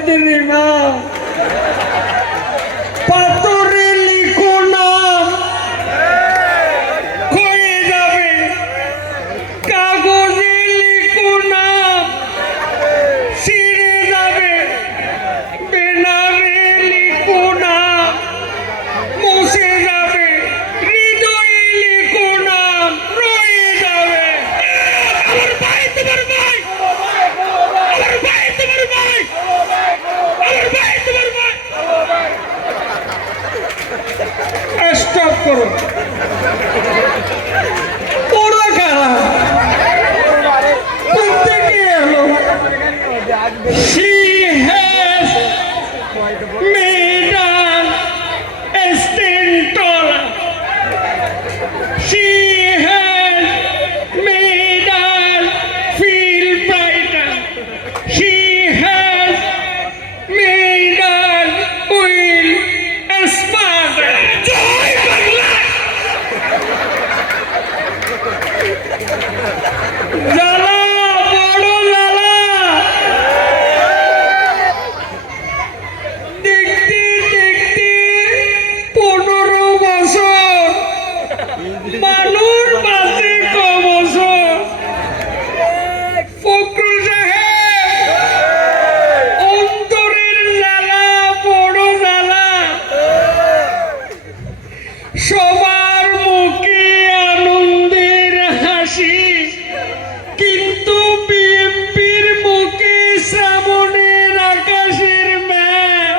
মসজিদের ইমাম পাথরে লিখো নাম হয়ে যাবে, কাগজে লিখো নাম ছিঁড়ে যাবে, ব্যানারে লিখো নাম মুছে যাবে, হৃদয়ে লিখো নাম রয়ে যাবে। আমার ভাই তোমার ভাই, আমার ভাই তোমার ভাই, আমার ভাই তোমার ভাই। স্টপ করো, ওরা কারা? প্রত্যেকে এলো। She has made us stand taller. She has made us feel brighter. She has made us feel smarter. জয় বাংলা। জ্বালা বড় জ্বালা, দেখতে দেখতে 15 বছর মানুষ বাঁচে ক বছর। ফখরুল সাহেব, অন্তরের জ্বালা বড় জ্বালা, সবার মুখে আনন্দের হাসি, কিন্তু বিএনপির মুখে শ্রাবণের আকাশের মেঘ।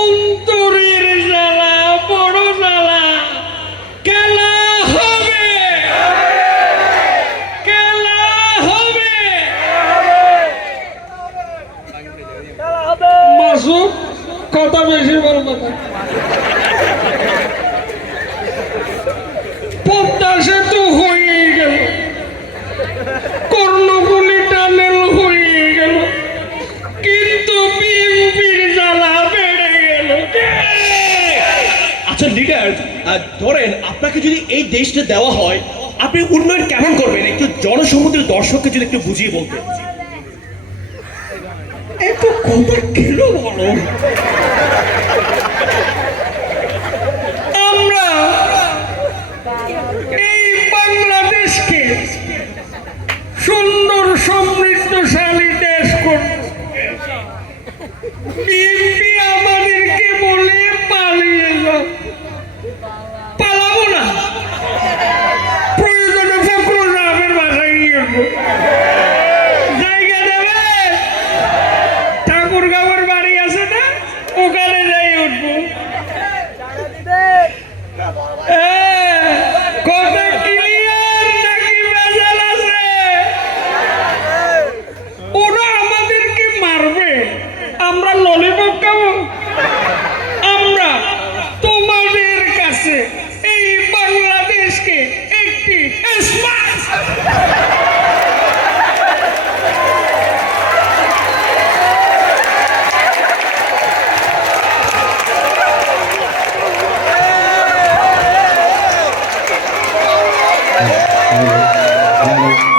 অন্তরের জ্বালা বড় জ্বালা, খেলা হবে, খেলা হবে। মাসুদ কথা বেশি বলবো না। পদ্মা সেতু হয়ে গেল, কর্ণফুলী টানেল হয়ে গেল, কিন্তু বিএনপির জ্বালা বেড়ে গেল। আচ্ছা লিডার, ধরেন আপনাকে যদি এই দেশটা দেওয়া হয়, আপনি উন্নয়ন কেমন করবেন? একটু জনসমুদ্রের দর্শককে যদি একটু বুঝিয়ে বলতেন। এত কথা কেন বলো? আমরা এই বাংলাদেশকে সুন্দর সমৃদ্ধশালী দেশ করব। বিএনপি আমাদেরকে বলে পালিয়ে যাও, পালাবো না। প্রয়োজনে ফখরুল সাহেবের বাসায় গিয়ে জায়গা দেবে, ঠাকুরগাঁওয়ের বাড়ি আছে না, ওখানে যাই উঠবো। কথা ক্লিয়ার নাকি ভেজাল আছে? ওরা আমাদেরকে মারবে, আমরা ললিপপ খাবো। আমরা তোমাদের কাছে এই বাংলাদেশকে একটি স্মার্ট Hello.